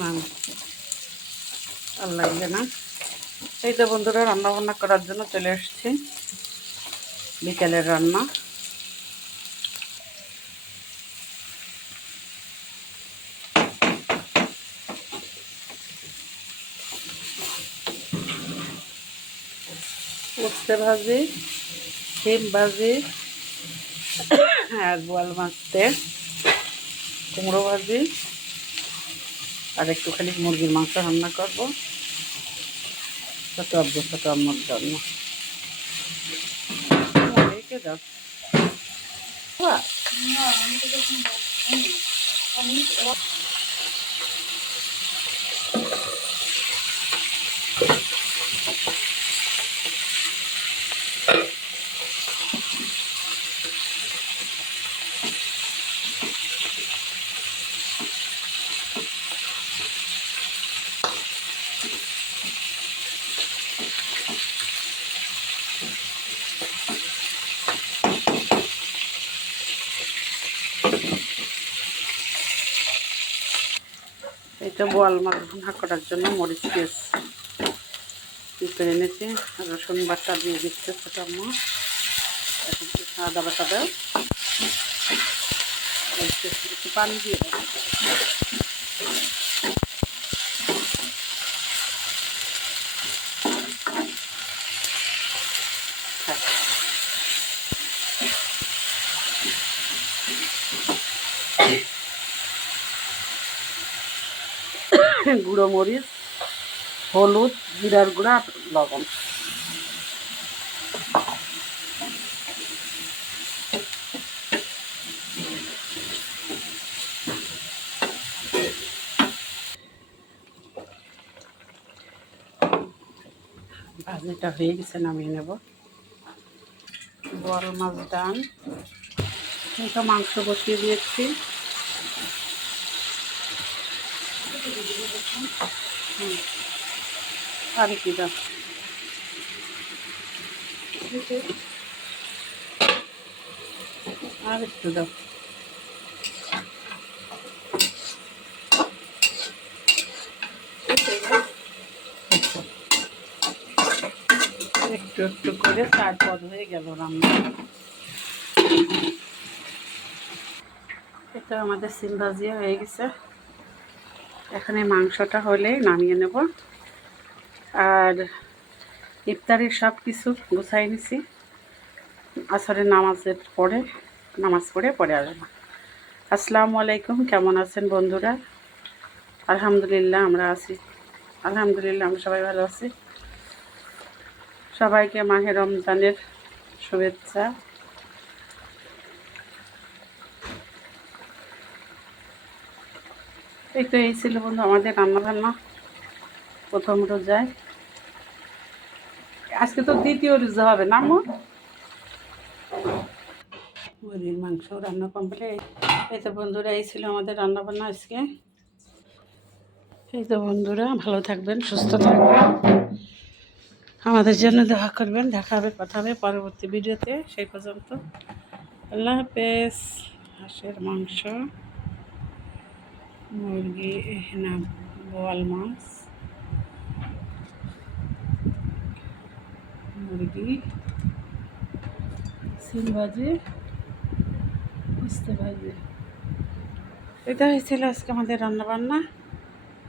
না আর লাগবে না। এই তো বন্ধুরা রান্না বান্না করার জন্য চলে এসেছি। বিকেলের রান্না। উঠতে ভাজি, ডিম ভাজি, আর বোয়াল মাছতে কুমড়ো ভাজি। আর একটুখানি মুরগির মাংস রান্না করব। ছোট আব্বু ছোট আম্মুর জন্য। দাও। এটা বোয়াল মাছ রান্না করার জন্য মরিচ পেঁচ করে এনেছি রসুন বাটা দিয়ে দিচ্ছে ছোটো মাছ একটু আদা বাটা দেয় পানি দিয়ে দাও। গুঁড়ো মরিচ, হলুদ, জিরার গুঁড়া লবণ। ভাজিটা হয়ে গেছে, নামিয়ে নেব। বড় মাছ ডান। মাংস বসিয়ে দিয়েছি। হুম। আর কি দাও আর একটু দাও একটু একটু করে চার পদ হয়ে গেল রান্না এটা আমাদের সিম ভাজিয়া হয়ে গেছে এখানে মাংসটা হলে নামিয়ে নেব। আর ইফতারের সব কিছু গুছাই নিছি। আসরে নামাজের পরে, নামাজ পড়ে পরে আসব। আসসালামু আলাইকুম, কেমন আছেন বন্ধুরা? আলহামদুলিল্লাহ আমরা আছি। আলহামদুলিল্লাহ আমরা সবাই ভালো আছি। সবাইকে মাহে রমজানের শুভেচ্ছা। এই তো এই ছিল বন্ধু আমাদের রান্না বান্না প্রথম রোজায়। আজকে তো দ্বিতীয় রোজা হবে না মো মুরগির মাংস রান্না কমপ্লিট এই তো বন্ধুরা, এই ছিল আমাদের রান্না বান্না আজকে। এই তো বন্ধুরা, ভালো থাকবেন, সুস্থ থাকবেন। আমাদের জন্য দেখা করবেন, দেখা হবে, কথা হবে পরবর্তী ভিডিওতে। সেই পর্যন্ত আল্লাহ হাফেজ। হাঁসের মাংস। মুরগি না বোয়াল মাছ, মুরগি, সিম ভাজি বুঝতে ভাজি। এটা হয়েছিল আজকে আমাদের রান্না বান্না